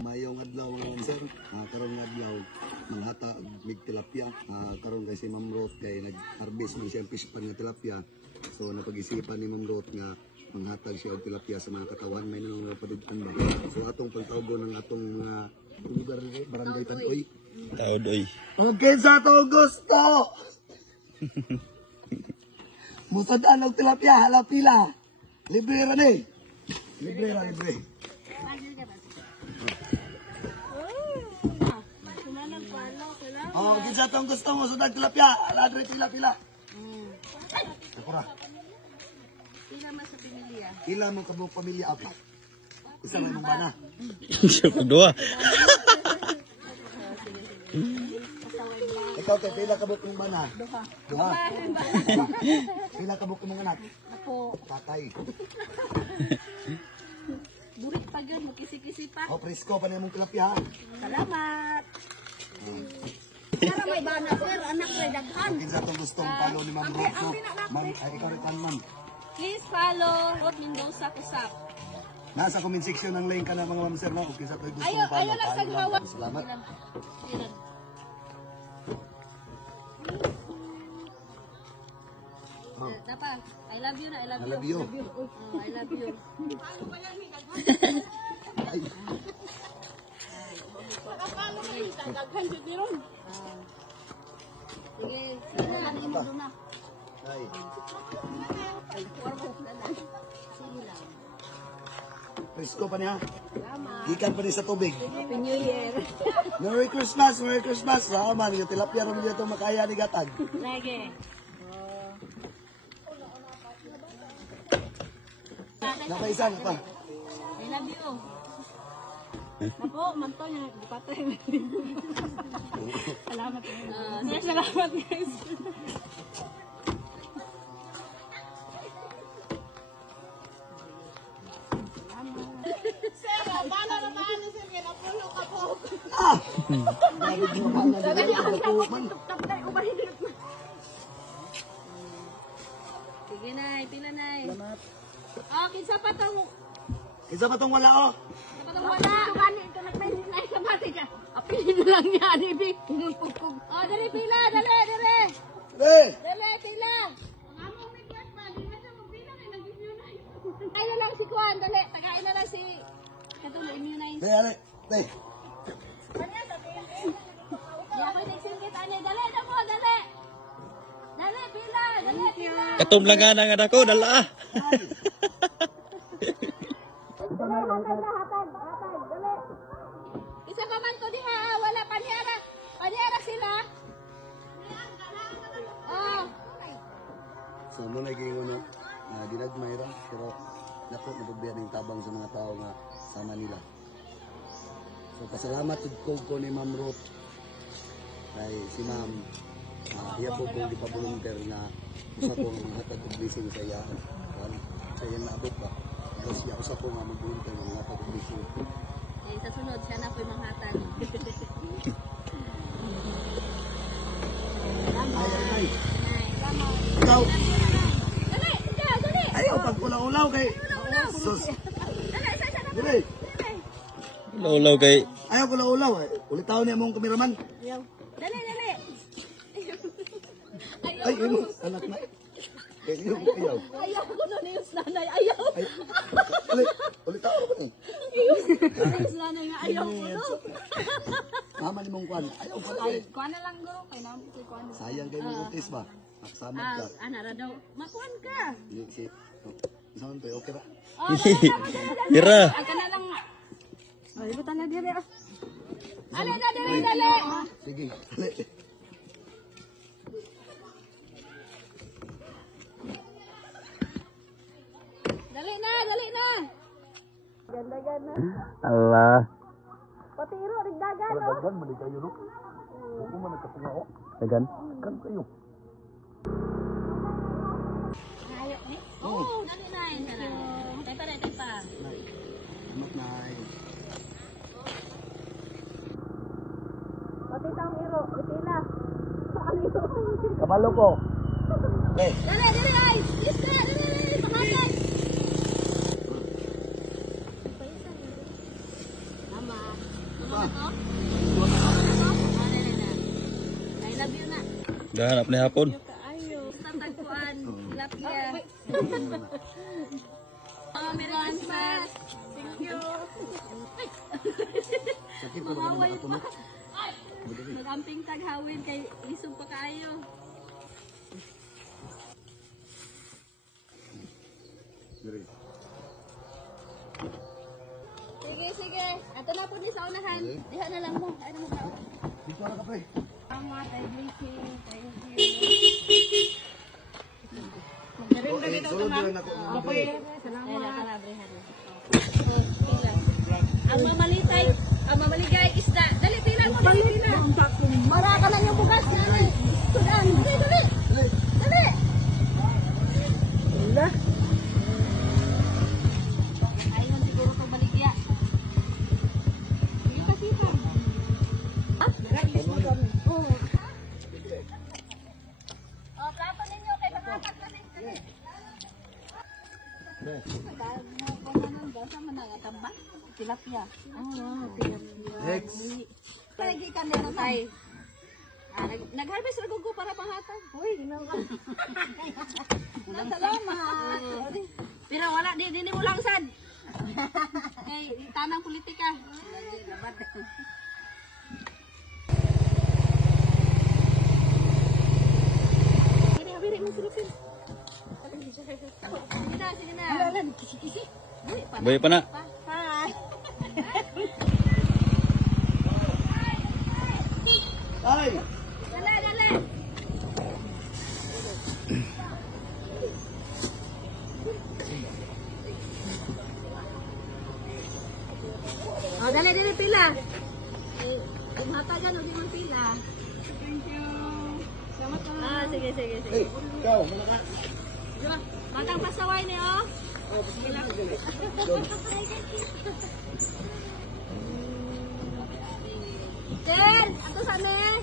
Mayong adlaw mga sir, karong adlaw manghata mig tilapia. Karon kay si Ma'am Ruth kay nag-harvest mo siya fish pan nga tilapia. So napag-isipan ni Ma'am Ruth nga manghatag siya og tilapia sa mga katawan may nang napadugtan ba. So atong pagtawgo ng atong mga lugar ni Barangay Tanoy. Tanoy. Okay sa to gusto. Musad og tilapia hala pila. Libre ra ni. Libre ra libre. Oh, kinsa tong gusto mo sudag tilapia? Ladre pila-pila. Sakura. Pila man sa pamilya? Pila mo kabong pamilya apat? Isa man mong bana. Siya ko dua. Ikaw kay pila kabong mong bana? Duha. Pila kabong mong anak? Ako. Tatay. Burit pa yun, magkisi-kisi pa. O presko pa na mong tilapia. Salamat. Para may bana sir, anak ko daghan. Kinsa tong gustong follow ni Ma'am Ruth? Ma'am, ay ikaw rin ma'am. Please follow Ruth Mendoza Kusap. Nasa comment section ng link ka na mga ma'am sir no. Kung kinsa to'y gustong Ayaw follow. lang sa gawa. Salamat. Dapat, I love you na, I love I you. love you. I love you. Ay. Sige, sige na, ano mo na. Ay. Sige lang. Presko pa niya. Gikan pa niya sa tubig. Happy New Year. Merry Christmas, Merry Christmas. Salamat, yung tilapia rin dito makaya ni gatag. Lagi. Napaisa na pa. I love you. Ako, manto niya, patay. Salamat. Salamat guys. Sir, bala na bala sir, ginapulo ka po. Sige nay, pila nay. Salamat. Oh, kinsa pa tong Isa pa tong wala oh. wala. Gani ito nagmending na sa bati ka. Apilin lang niya ni Bi. Pinupukog. Oh, dali pila, dali, dali. Hey! Dali pila. Tayo lang si Kuan, dali. Tagain na lang si katong immunize. Hey, ale. Hey. Ya ko nagsingkit ani, dali na mo, dali. Dali pila, dali pila. Katum lang nga nga ako dala. Hatag, dali. Isa ka man to diha, wala panyara. Panyara sila. Oh. So mo na gingon na ginagmay ra pero nako nabugbiyan ning tabang sa mga tao nga sama nila. So pasalamat jud ko ni Ma'am Ruth. Kay si Ma'am iya po kung gipa-volunteer na usa ko ang hatag og blessing sa iya. Kaya naabot ba? Tapos siya usa ko nga mag-volunteer ng hatag og blessing. Eh, sa sunod, siya na po'y manghatag. Ay. Ikaw. Dali, dali. Ayaw pagpulaw-ulaw kay sus. Dili. Law kay Ayaw pulaw-ulaw eh. Ulitaw niya mong kameraman. Ayaw. Dali, dali. Ay, ano? Anak na. Ayaw. Ayaw ko na niyos nanay. Ayaw. Ay, ulitaw ba ni? Niyos nanay nga ayaw ko no. Mama ni mong kwan. Ayaw ko na eh. Kuha na lang guro. Kaya naman kay kuha na. Sayang kayo mong utis ba? Nakasama ka. Ana daw. Makuhan ka. Si, saan to? Okay ba? Oh, dali. Tira. Ay ka na lang. Ay, buta na dili. Ali na dali, dali. Sige. Dali. Dali na, dali na. Ganda-ganda. Allah. Patiro, rigdagan, no? Dagan, mali kayo no? Huwag mo nagkapunga ko. Dagan. Dagan kayo. Ayok ni? Oo, dali na yun. Tepa na, tepa. Salamat na. Pati taong iro, itila. Ano ito? Kabalo ko. Eh. Dali, dali, ay! Please ka, dali, dali, pangalan. I love you na. Gahanap ni hapon. Ayo. Basta tagpuan. Tilapia. Oh, meron pa. Thank you. Sakit ko naman Mawaway ako pa. mo. Nagamping taghawin kay isog pa kayo. Diri. Sige, sige. Ato na po ni sa unahan. Diha na lang mo. Ano mo ba? Dito na ka pre. Tama, tayo blessing. Thank you. Sulod din ako. Salamat. Ang mamalitay, ang mamaligay isda. Dali, tina mo, dali, tina. Mara ka na yung bukas. Dali. Sudan. Dali, dali. Dali. Wala. Ayun siguro itong baligya. Sige kasi pa. Oo. Oh, plato ninyo kay pangatak na rin. Tilapia. Oh, tilapia. Next. Lagi ka meron tay. Nag-harvest ra ko para pahatag. Hoy, ginawa. Salamat. Pero wala di mo lang sad. Kay tanang politika. Ini habiri mo sulupin. Sige na, sige na. Kisi-kisi. Bayo pa na. Hi. Ay! Dali, dali. Oh, dali, dali, pila. Mata dyan, huwag yung pila. Thank you. Salamat ka. Ah, sige, sige, sige. Hey, ikaw, muna ka. Diba? Matang pasaway niyo, oh. Sir, ato sa amin.